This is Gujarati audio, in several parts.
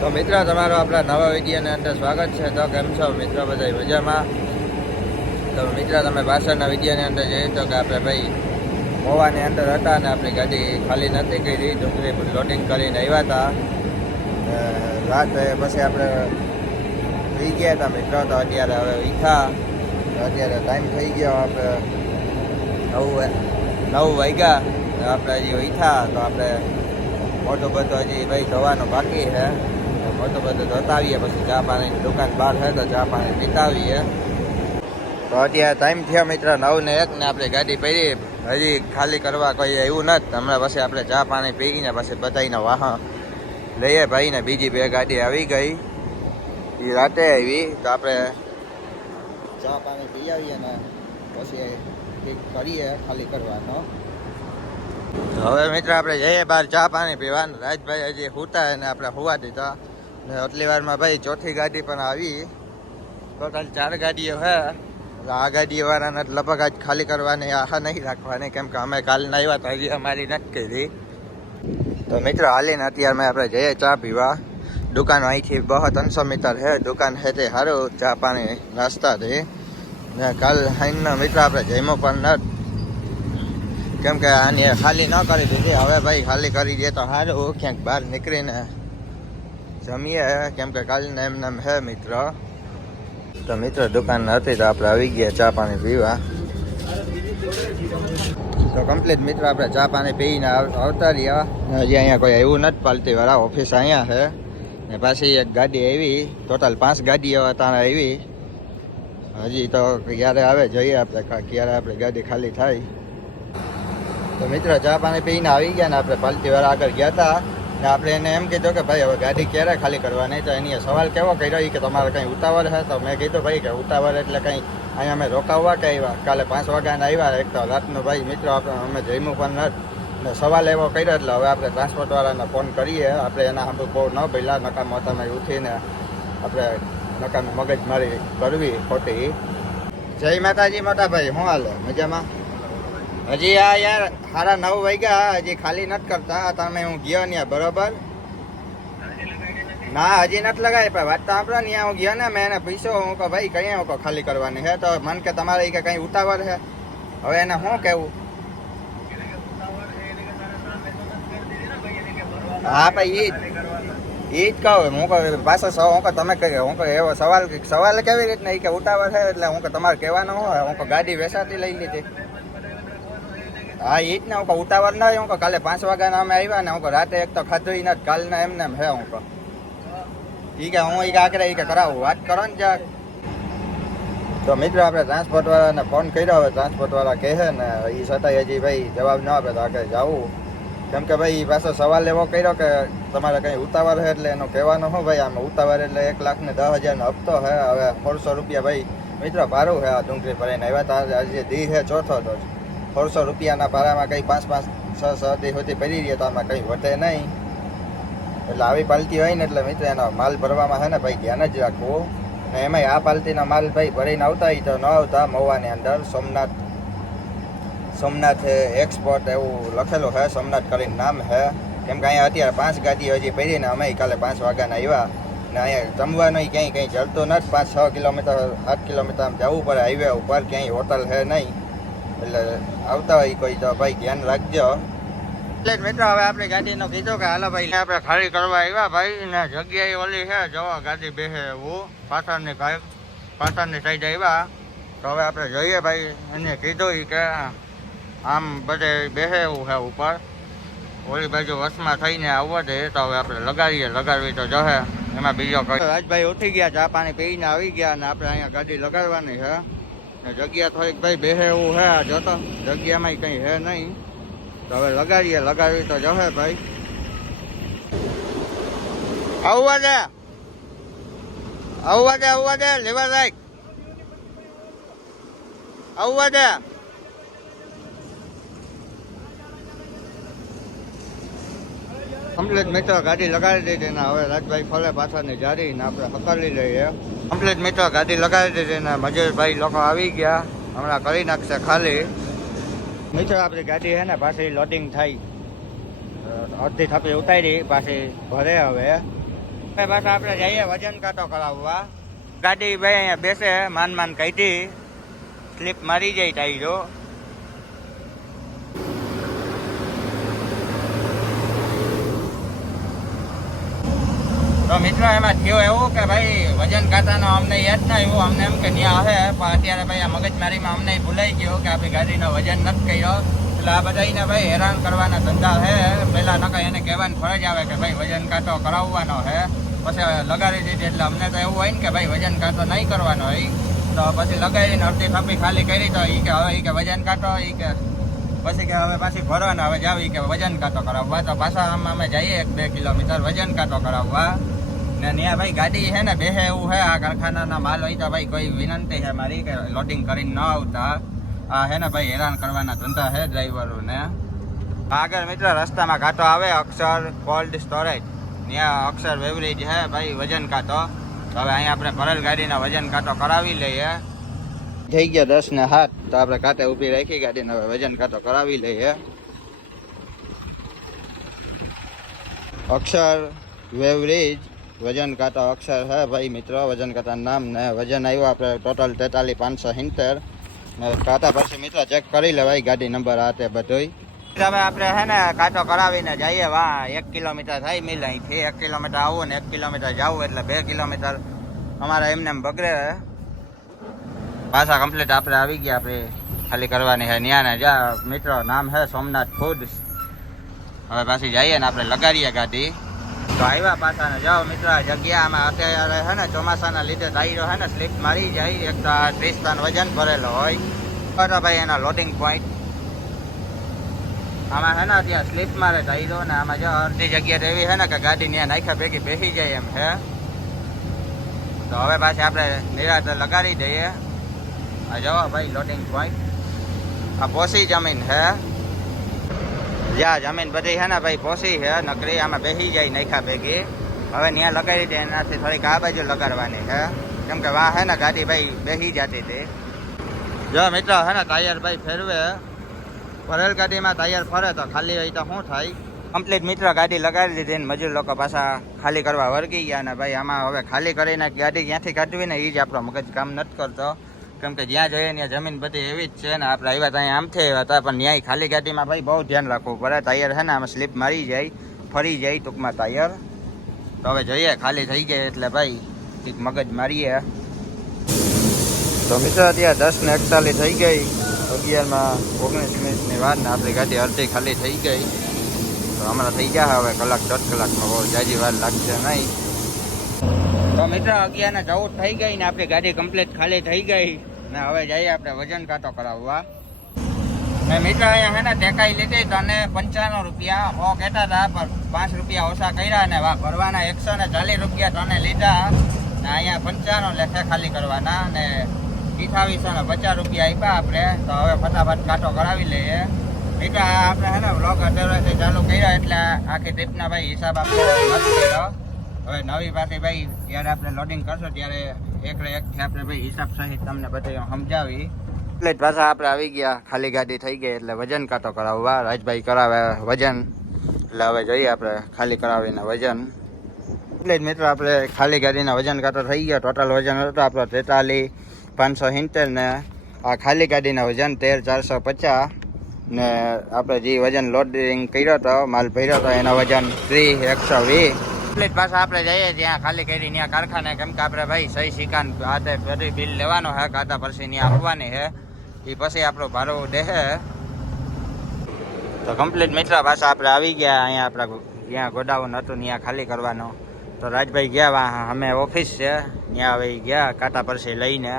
તો મિત્ર, તમારો આપણા નવા વિડીયોની અંદર સ્વાગત છે. તો કેમ છો મિત્ર? બધા મજામાં? તો મિત્ર, તમે પાછળના વિડીયોની અંદર જોઈએ તો કે આપણે ભાઈ મોવાની અંદર હતા અને આપણી ગાડી ખાલી નથી કરી, ડુંગળી લોડિંગ કરીને આવ્યા હતા. રાત પછી આપણે સુઈ ગયા હતા મિત્રો, તો અત્યારે હવે વીખા અત્યારે ટાઈમ થઈ ગયો આપણે નવ નવ વાગ્યા. આપણે હજી વીઠા તો આપણે મોટું બધું હજી ભાઈ જવાનું બાકી છે. તો મોટું બધું ધોતા પછી ચા પાણીની દુકાન બહાર છે તો ચા પાણી પીતાવીએ. તો અત્યારે ટાઈમ થયો મિત્ર નવ ને એક ને આપણે ગાડી પડી. હજી ખાલી કરવા કોઈ એવું નથી. હમણાં પછી આપણે ચા પાણી પીને પછી બધાને વાહન લઈએ. ભાઈને બીજી બે ગાડી આવી ગઈ. એ રાતે આવી. તો આપણે ચા પાણી પી આવીએ ને પછી કંઈક કરીએ ખાલી કરવાનો. હવે મિત્ર આપણે જઈએ બહાર ચા પાણી પીવાનું. રાજભાઈ હજી હુતા ને આપણે હુવા દીધા. ને આટલી વારમાં ભાઈ ચોથી ગાડી પણ આવી. ટોટલ ચાર ગાડીઓ હે. આ ગાડી વાળાને લગભગ આજ ખાલી કરવાની આશા નહીં રાખવાની, કેમ કે અમે કાલ આવ્યા તો હજી અમારી નથી કરી તો મિત્ર, હાલીને અત્યારે આપણે જઈએ ચા પીવા. દુકાન અહીંથી બહુ ત્રણસો મીટર છે દુકાન છે તે સારું ચા પાણી નાસ્તા છે ને કાલ હાઈનનો મિત્ર આપણે જઈમો પણ નથી. કેમ કે આની ખાલી ન કરી દીધી. હવે ભાઈ ખાલી કરી દે તો સારું ક્યાંક બહાર નીકળીને જમીએ. કેમ કે કાલના એમ હે મિત્ર. તો મિત્ર દુકાન હતી તો આપણે આવી ગયા ચા પાણી પીવા. તો કમ્પ્લીટ મિત્ર, આપણે ચા પાણી પીને આવ- આવતા રહ્યા. હજી અહીંયા કોઈ એવું નથી પાલતી, વાળા ઓફિસ અહીંયા છે. ને પાછી એક ગાડી આવી. ટોટલ પાંચ ગાડીઓ ત્યાં આવી. હજી તો ક્યારે આવે જોઈએ આપણે ક્યારે આપણે ગાડી ખાલી થાય. તો મિત્ર, ચા પાણી પીને આવી ગયા ને આપણે પાલતી વાળા આગળ ગયા હતા આપણે એને એમ કીધું કે ભાઈ, હવે ગાડી ક્યારે ખાલી કરવાની તો એની સવાલ કેવો કર્યો? એ કે તમારે કંઈ ઉતાવળ છે તો મેં કીધું, ભાઈ, કે ઉતાવળ એટલે કંઈ અહીંયા અમે રોકાવવા કે આવ્યા? કાલે પાંચ વાગ્યાના આવ્યા એક તો રાતનો ભાઈ મિત્રો આપણે, અમે જમ્યું પણ નથી. ને સવાલ એવો કર્યો, એટલે હવે આપણે ટ્રાન્સપોર્ટવાળાને ફોન કરીએ. આપણે એના સામે બહુ ન પહેલાં નકામ તમે ઉઠીને આપણે નકામી મગજમારી કરવી ખોટી. જય માતાજી, મોટા ભાઈ, શું હાલે? મજામાં? હજી આ યાર સાડા નવ વાગ્યા, હજી ખાલી નથી કરતા. તમે હું ગયો ને બરોબર? ના, હજી નથી લગાવી, પણ વાત તો આપણે ને હું ગયો ને, મેં એને પૂછ્યો, હું કહું, ભાઈ, કઈ હું ખાલી કરવાની છે તો મન કે, તમારે કે કઈ ઉતાવળ છે હવે એને શું કહેવું? હા ભાઈ જ, ઈ જ કહું, હું કહું, પાછો સવ હું તમે કહે હું કહું, એવો સવાલ સવાલ કેવી રીતના એ કે ઉતાવળ છે એટલે હું કહું, તમારે કહેવાનું હોય. હું કહું, ગાડી વેસાતી લઈ લીધી. હા એ જ ને, હું ઉતાવળ ન હું કાલે પાંચ વાગ્યાના અમે આવ્યા ને, હું રાતે એક તો ખાધું ના કાલના એમને એમ હે, હું ઈ કે હું ઈ કે આકરે ઈ કે કરાવું, વાત કરો ને જરાક. તો મિત્રો, આપણે ટ્રાન્સપોર્ટ વાળાને ફોન કર્યો, હવે ટ્રાન્સપોર્ટ વાળા કહે ને એ છતાંય હજી ભાઈ જવાબ ન આપે, તો આગળ જવું. કેમ કે ભાઈ પાછો સવાલ એવો કર્યો કે તમારે કંઈ ઉતાવળ છે એટલે એનો કહેવાનો હું ભાઈ, આમાં ઉતાવળ એટલે એક લાખ ને દસ હજારનો હપ્તો છે હવે સોળસો રૂપિયા ભાઈ. મિત્રો, ભારું છે આ ડુંગળી ભરાઈને આવ્યા તા, આજે દી છે ચોથો તો સોળસો રૂપિયાના ભાડામાં કંઈ પાંચ પાંચ છ છ તે સુધી ભરી રહીએ તો આમાં કંઈ વધે નહીં. એટલે આવી પાલતી હોય ને એટલે મિત્ર એનો માલ ભરવામાં છે ને ભાઈ ધ્યાન જ રાખવું ને એમાંય આ પાલતીના માલ ભાઈ ભરીને આવતા હોય તો ન આવતા મવાની અંદર સોમનાથ સોમનાથ એક્સપોર્ટ એવું લખેલું છે, સોમનાથ કરીને નામ છે. કેમ કે અહીંયા અત્યારે પાંચ ગાડી હજી પહેરીને અમે કાલે પાંચ વાગ્યાના આવ્યા. ને અહીંયા જમવાનો ક્યાંય કંઈ જડતું નથી, પાંચ છ કિલોમીટર, સાત કિલોમીટર આમ જવું પડે હાઈવે ઉપર ક્યાંય હોટલ છે નહીં. એટલે આવતા હોય કોઈ તો ભાઈ ધ્યાન રાખજો. એટલે મિત્રો, હવે આપણી ગાડીનો કીધું કે, હાલો ભાઈ આપણે ખાલી કરવા આવ્યા ભાઈ, ને જગ્યાએ ઓલી છે, જવા ગાડી બેસે એવું, પાછળની ભાઈ પાછળની સાઈડ આવ્યા. તો હવે આપણે જોઈએ ભાઈ, એને કીધું કે, આમ બધે બેસે એવું છે ઉપર. ઓલી બાજુ વસમાં થઈને આવવા દે, તો હવે આપણે લગાડીએ, લગાડવી તો જશે. એમાં બીજો કઈ રાજભાઈ ઉઠી ગયા, ચા પાણી પીને આવી ગયા અને આપણે અહીંયા ગાડી લગાડવાની છે. જગ્યા થોડીક ભાઈ બેહે એવું છે આ જોતો. જગ્યામાં કંઈ હે નહીં. તો હવે લગાડીએ લગાડવી તો જશે ભાઈ. આવવા દે આવવા દે આવવા દે લેવા લાયક આવવા દે કમ્પ્લીટ મિત્રો ગાડી લગાડી દીધી ને હવે રાજભાઈ ફરે પાછળની જારી ને આપણે હકારી લઈએ. કમ્પ્લીટ મિત્રો ગાડી લગાડી દીધી ને મજૂરભાઈ લોકો આવી ગયા. હમણાં કરી નાખશે ખાલી. મિત્રો, આપણી ગાડી છે ને પાછી લોડિંગ થઈ અડધી થપી ઉતારી, પાછી ભરે હવે. પાછા આપણે જઈએ વજન કાંટો કરાવવા. ગાડી ભાઈ અહીંયા બેસે, માન માન કાઢી. સ્લીપ મારી જાય ટાઈરો તો મિત્રો, એમાં થયો એવું કે ભાઈ વજન કાંટાનો અમને યાદ ના આવ્યું. અમને એમ કે ન્યા હે, પણ અત્યારે ભાઈ આ મગજમારીમાં અમને ભૂલાઈ ગયો કે આપણી ગાડીનો વજન નથી કર્યો. એટલે આ બધાને ભાઈ હેરાન કરવાના ધંધા હે. પહેલાં નકા એને કહેવાની ફરજ આવે કે ભાઈ વજન કાંટો કરાવવાનો હે. પછી લગાડી દીધી એટલે અમને તો એવું હોય ને કે ભાઈ વજન કાંટો નહીં કરવાનો હોય. તો પછી લગાવીને અડધી થાપી ખાલી કરી તો એ કે હવે એ કે વજન કાંટો એ કે પછી કે હવે પાછી ભરવાના, હવે જાવી કે વજન કાંટો કરાવવા. તો પાછા આમ અમે જઈએ એક બે કિલોમીટર વજન કાંટો કરાવવા. ને ત્યાં ભાઈ ગાડી છે ને બેહે એવું છે, આ કારખાનાના માલ હોય તો ભાઈ કોઈ વિનંતી છે મારી કે લોડિંગ કરીને ન આવતા. આ હે ને ભાઈ હેરાન કરવાના ધંધા છે ડ્રાઈવરોને. આગળ મિત્ર રસ્તામાં કાંટો આવે, અક્ષર કોલ્ડ સ્ટોરેજ ત્યાં અક્ષર વેવરેજ છે ભાઈ વજન કાંટો તો હવે અહીંયા આપણે ભરેલ ગાડીના વજન કાંટો કરાવી લઈએ. થઈ ગયા દસ ને હાથ તો આપણે કાંટે ઊભી રાખી ગાડીને હવે વજન કાંટો કરાવી લઈએ. અક્ષર વેવરેજ વજન કાંટા અક્ષર હે ભાઈ મિત્રો, વજન કાંટા નામ ને વજન આવ્યું આપણે ટોટલ તેતાલીસ, પાંચસો સિત્તેર. કાંટા પછી મિત્રો ચેક કરી લેવાય ગાડી નંબર આ તે બધુંય. હવે આપણે હે ને કાંટો કરાવીને જઈએ, વાહ, એક કિલોમીટર થાય મિલ અહીંથી. એક કિલોમીટર આવું ને એક કિલોમીટર જવું એટલે બે કિલોમીટર. અમારે એમને એમ બગડે. પાછા કમ્પ્લીટ આપણે આવી ગયા, આપણે ખાલી કરવાની છે ન્યા ને જા, મિત્રો, નામ છે સોમનાથ ફૂડ હવે પાછી જઈએ ને આપણે લગાડીએ ગાડી. તો આવ્યા પાછા ને જાઓ મિત્ર જગ્યામાં અત્યારે છે ને ચોમાસાના લીધે ટાયરો છે ને સ્લીપ મારી જાય, એક તો આ ત્રીસ ટન વજન ભરેલો હોય. તો ભાઈ, એના લોડિંગ પોઈન્ટ આમાં છે ને ત્યાં સ્લીપ મારે ટાયરો ને આમાં જો અડધી જગ્યા એવી છે ને કે ગાડી ત્યાં નાખ્યા ભેગી બેસી જાય એમ છે તો હવે પાછી આપણે નિરાત લગાડી દઈએ. આ જવા ભાઈ લોડિંગ પોઈન્ટ આ પોસી જમીન છે જ્યાં જમીન બધી છે ને ભાઈ પોસી છે, નકરી આમાં બેસી જાય નાખ્યા ભેગી. હવે ત્યાં લગાડી દે, એનાથી થોડીક આ બાજુ લગાડવાની છે. કેમ કે વાહ છે ને ગાડી ભાઈ બેસી જતી હતી. જો મિત્રો છે ને ટાયર ભાઈ ફેરવે. ભરેલ ગાડીમાં ટાયર ફરે તો ખાલી હોય તો શું થાય? કમ્પ્લીટ મિત્ર ગાડી લગાડી દીધી ને મજૂર લોકો પાછા ખાલી કરવા વર્ગી ગયા ને ભાઈ આમાં હવે ખાલી કરીને ગાડી ક્યાંથી કાઢવી ને એ જ આપણો મગજ કામ નથી કરતો. કેમ કે જ્યાં જઈએ ત્યાં જમીન બધી એવી જ છે ને આપણે આવ્યા ત્યાં આમથી આવ્યા હતા પણ ન્યાય ખાલી ગાડીમાં ભાઈ બહુ ધ્યાન રાખવું પડે. ટાયર છે ને આમાં સ્લીપ મારી જાય, ફરી જાય ટૂંકમાં ટાયર. તો હવે જોઈએ, ખાલી થઈ જાય એટલે ભાઈ કંઈક મગજ મારીએ. તો મિત્ર અત્યારે દસ ને એકતાલીસ થઈ ગઈ. અગિયારમાં ઓગણીસ મિનિટની વાર ને આપણી ગાડી અડધી ખાલી થઈ ગઈ. તો હમણાં થઈ ગયા હવે કલાક દોઢ કલાકમાં બહુ જાજી વાર લાગશે નહીં. તો મિત્ર અગિયાર ને ચૌદ થઈ ગઈ ને આપણી ગાડી કમ્પ્લીટ ખાલી થઈ ગઈ. ને હવે જઈએ આપણે વજન કાંટો કરાવવા. ને મિત્ર, અહીંયા છે ને ટેકાઈ લીધી તને પંચાણું રૂપિયા હો કહેતા હતા, પણ પાંચ રૂપિયા ઓછા કર્યા ને વા ભરવાના એકસો ને ચાલીસ રૂપિયા તને લીધા. ને અહીંયા પંચાણું લેખે ખાલી કરવાના ને અઠાવીસો ને પચાસ રૂપિયા આપ્યા આપણે. તો હવે ફટાફટ કાંટો કરાવી લઈએ. મિત્ર આપણે છે ને બ્લોગ અત્યારે ચાલુ કર્યા એટલે આખી ટ્રીપના ભાઈ હિસાબ આપણે હવે નવી પાસે ભાઈ, જ્યારે આપણે લોડિંગ કરશો, ત્યારે એક એકથી આપણે ભાઈ હિસાબ સહિત તમને બધું સમજાવી. એટલે પાછા આપણે આવી ગયા, ખાલી ગાડી થઈ ગઈ, એટલે વજન કાંટો કરાવવા રાજભાઈ કરાવે વજન. એટલે હવે જોઈએ આપણે ખાલી કરાવીને વજન. એટલે જ મિત્રો, આપણે ખાલી ગાડીના વજન કાંટો થઈ ગયા. ટોટલ વજન હતો આપણો તેતાલીસ, પાંચસો સિત્તેર ને આ ખાલી ગાડીના વજન તેર, ચારસો પચાસ ને આપણે જે વજન લોડિંગ કર્યો હતો માલ ભર્યો હતો એનો વજન ત્રીસ, એકસો વીસ. જ પાછા આપણે જઈએ ત્યાં ખાલી કરી ત્યાં કારખાને. કેમ કે આપણે ભાઈ સહી સિકાન આતે ફરી બિલ લેવાનો હે કાતા પછી ત્યાં આપવાની હે. એ પછી આપણો ભાડો દેહે તો કમ્પ્લીટ મિત્ર પાછા આપણે આવી ગયા. અહીંયા આપણા ત્યાં ગોડાઉન હતું ત્યાં ખાલી કરવાનો. તો રાજભાઈ ગયા અમે ઓફિસ છે. ત્યાં હવે ગયા, કાંટા પરસી લઈને.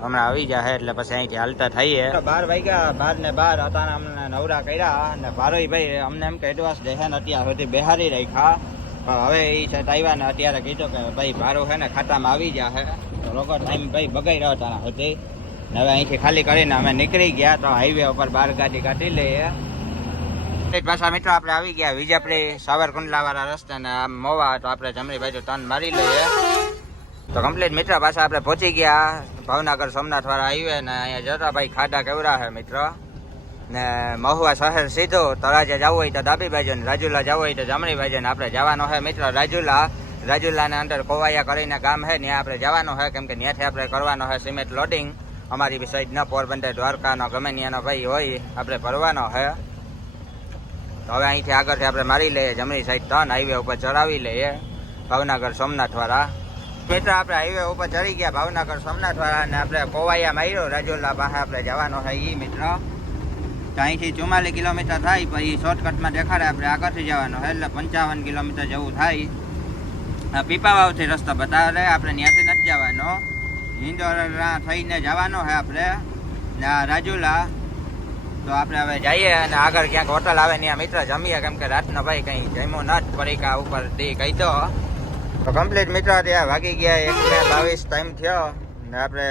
હમણાં આવી જાય એટલે પછી અહીંથી હાલતા થઈએ. બાર વાગ્યા, બાર ને બાર હતા અમને નવરા કર્યા. અને ભારોઈ ભાઈ અમને એમ કે એડવાન્સ દેહે ને અત્યાર સુધી બેહારી રાખ્યા. હવે એ સેટ આવ્યા ને અત્યારે કીધું કે ભાઈ ભારો છે ને ખાતામાં આવી ગયા છે. તો લોકો ટાઈમ ભાઈ બગાઈ રહ્યો તારા હતી હવે અહીંથી ખાલી કરીને અમે નીકળી ગયા તો હાઈવે ઉપર બાર ગાડી કાઢી લઈએ. પાછા મિત્રો આપણે આવી ગયા વિજાપુરી સાવરકુંડલા વાળા રસ્તે ને આમ મોવા તો આપણે જમણી બાજુ તન મારી લઈએ. તો કમ્પ્લીટ મિત્ર પાછા આપણે પહોંચી ગયા ભાવનગર સોમનાથ વાળા હાઈવે ને અહીંયા જતા ભાઈ ખાડા કેવડા છે મિત્ર? ને મહુવા શહેર સીધો તળાજે જવું હોય તો ડાબી બાજુ ને રાજુલા જવું હોય તો જમણી બાજુ ને આપણે જવાનો છે. મિત્ર, રાજુલા, રાજુલાના અંદર કોવાયા કરીને ગામ છે, ત્યાં આપણે જવાનું છે. કેમ કે ત્યાંથી આપણે કરવાનો છે સિમેન્ટ લોડિંગ. અમારી સાઈડ ન પોરબંદર દ્વારકાનો, ગમે ત્યાંનો ભાઈ હોય, આપણે ભરવાનો છે. તો હવે અહીંથી આગળથી આપણે મારી લઈએ, જમણી સાઈડ ત્રણ હાઈવે ઉપર ચડાવી લઈએ, ભાવનગર સોમનાથ વાળા મિત્ર, આપણે હાઈવે ઉપર ચડી ગયા, ભાવનગર સોમનાથ વાળા અને આપણે કોવાયા માર્યો, રાજુલા પાસે આપણે જવાનો છે ઈ, મિત્ર. તો અહીંથી ચુમ્માલીસ કિલોમીટર થાય, પછી શોર્ટકટમાં દેખાડે આપણે આગળથી જવાનું. એટલે પંચાવન કિલોમીટર જેવું થાય. પીપાવાવથી રસ્તો બતાવે, આપણે ત્યાંથી નથી જવાનો. હિંડોરા થઈને જવાનો છે આપણે. ને રાજુલા. તો આપણે હવે જઈએ અને આગળ ક્યાંક હોટલ આવે, ત્યાં મિત્ર જમીએ. કેમ કે રાતનો ભાઈ કંઈ જમ્યો ન જ પડીકા ઉપર તે કહી તો કમ્પ્લીટ મિત્ર, ત્યાં વાગી ગયા. એક બાવીસ ટાઈમ થયો. ને આપણે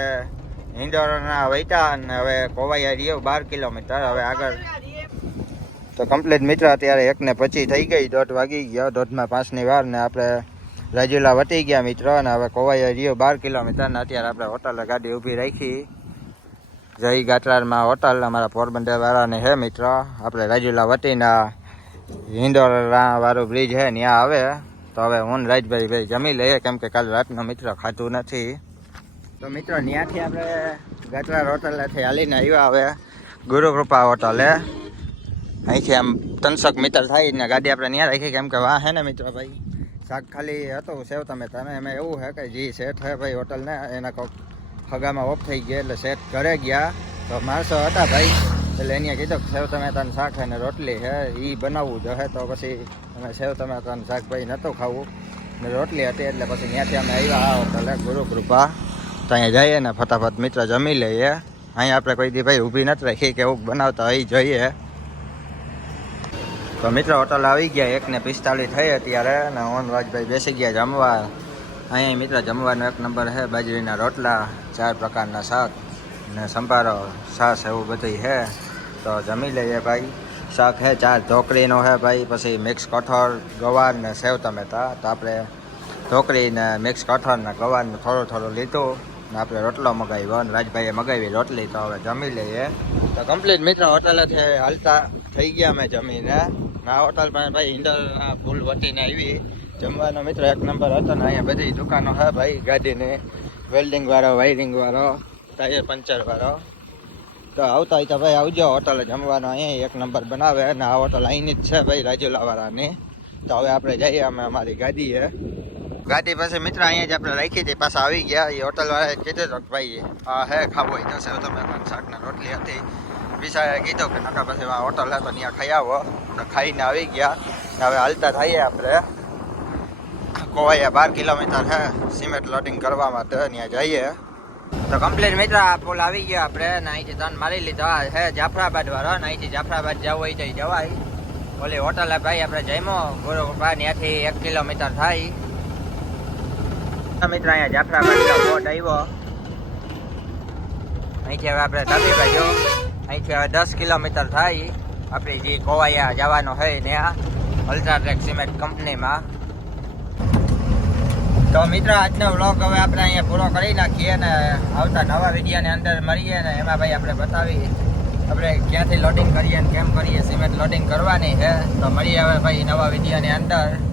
હિંડોરના વૈટા અને હવે કોવાઈ રહ્યો બાર કિલોમીટર. હવે આગળ તો કમ્પ્લીટ મિત્ર, અત્યારે એકને પછી થઈ ગઈ, દોઢ વાગી ગયો. દોઢમાં પાંચની વાર ને આપણે રાજુલા વટી ગયા મિત્ર, અને હવે કોવાઈ રહ્યો બાર કિલોમીટર ને અત્યારે આપણે હોટલે ગાડી ઊભી રાખી. જય ગાટલારમાં હોટલ, અમારા પોરબંદર વાળાને હે મિત્ર. આપણે રાજુલા વટીના વાળું બ્રિજ હે ત્યાં આવે. તો હવે હું રાજભાઈ ભાઈ જમી લઈએ, કેમ કે કાલ રાતનો મિત્ર ખાધું નથી. તો મિત્રો ત્યાંથી આપણે ગતરા હોટલેથી હાલીને આવ્યા હવે. ગુરુકૃપા હોટલે અહીંથી આમ ત્રણસોક મીટર થાય ને ગાડી આપણે ત્યાં રાખી કેમ કે, વાહ, હે ને મિત્રો ભાઈ, શાક ખાલી હતું, સેવ તમે તમે, એમાં એવું છે કે જે સેટ હે ભાઈ હોટલને, એના કોક ફગામાં ઓફ થઈ ગયા એટલે સેટ ઘરે ગયા. તો માણસો હતા ભાઈ, એટલે એને કીધું સેવ ટમેટાનું શાક છે ને રોટલી છે એ બનાવવું જોઈએ તો પછી અમે સેવ ટમેટાનું શાક ભાઈ નહોતું ખાવું. ને રોટલી હતી એટલે પછી ત્યાંથી અમે આવ્યા હોટલે, ગુરુકૃપા. તો અહીંયા જઈએ ને ફટાફટ મિત્ર જમી લઈએ. અહીંયા આપણે કોઈ દી ભાઈ ઊભી નથી રાખી કે એવું બનાવતા અહીં જોઈએ. તો મિત્ર હોટલ આવી ગયા, એક ને પિસ્તાલીસ થઈ અત્યારે અને ઓનરાજભાઈ બેસી ગયા જમવા. અહીંયા મિત્ર જમવાનો એક નંબર છે, બાજરીના રોટલા, ચાર પ્રકારના શાક ને સંભારો, છાશ એવું બધું છે. તો જમી લઈએ ભાઈ. શાક છે, ચાર ઢોકળીનો છે ભાઈ, પછી મિક્સ કઠોળ, ગવાર ને સેવ ટમેટા. તો આપણે ઢોકળી ને મિક્સ કઠોળ ને ગવાર ને થોડું થોડું લીધું. આપણે રોટલો મગાવ્યો અને રાજભાઈએ મગાવી રોટલી તો હવે જમી લઈએ. તો કમ્પ્લીટ મિત્ર હોટલેથી હાલતા થઈ ગયા અમે જમીને. આ હોટલ પણ ભાઈ હિન્દલના ફૂલ વટીને આવી. જમવાનો મિત્ર એક નંબર હતો ને અહીંયા બધી દુકાનો, હે ભાઈ, ગાડીની. વેલ્ડિંગ વાળો વાયરિંગ વાળો ટાયર પંચર વાળો. તો આવતા હોય તો ભાઈ આવજો હોટલે જમવાનો. અહીંયા એક નંબર બનાવે અને આ હોટલ અહીંની જ છે ભાઈ રાજુલાવાળાની. તો હવે આપણે જઈએ અમે અમારી ગાડીએ. ગાડી પાસે મિત્ર અહીંયા જ આપણે રાખી હતી, પાછા આવી ગયા. એ હોટલ વાળા કીધું તો ભાઈ, આ હે ખાવો એ સેવ તમે શાકના રોટલી હતી. વિશાળે કીધું કે નકા પછી આ હોટલ હતો ત્યાં ખાઈ આવો. તો ખાઈને આવી ગયા. હવે હાલતા થઈએ આપણે. કોવાયા બાર કિલોમીટર હે. સિમેન્ટ લોડિંગ કરવા માટે ત્યાં જઈએ. તો કમ્પ્લીટ મિત્ર, આ પુલ આવી ગયો આપણે ને અહીંથી તન મારી લીધો. છે જાફરાબાદ વાળો ને અહીંથી જાફરાબાદ જવું હોય તો જવાય. ઓલી હોટલ ભાઈ આપણે જઈમો ગુરુ ત્યાંથી એક કિલોમીટર થાય. મિત્ર, અહીંયા જાફરાબાદ બોટ આવ્યો. અહીંથી હવે આપણે અહીંથી હવે દસ કિલોમીટર થાય. આપણી જે કોવાયા જવાનો હોય ત્યાં અલ્ટ્રાટેક સિમેન્ટ કંપનીમાં તો મિત્રો, આજનો વ્લોગ હવે આપણે અહીંયા પૂરો કરી નાખીએ ને આવતા નવા વિડીયોની અંદર મળીએ ને એમાં ભાઈ આપણે બતાવી આપણે ક્યાંથી લોડિંગ કરીએ ને કેમ કરીએ સિમેન્ટ લોડિંગ કરવાની છે. તો મળીએ હવે ભાઈ નવા વિડીયોની અંદર.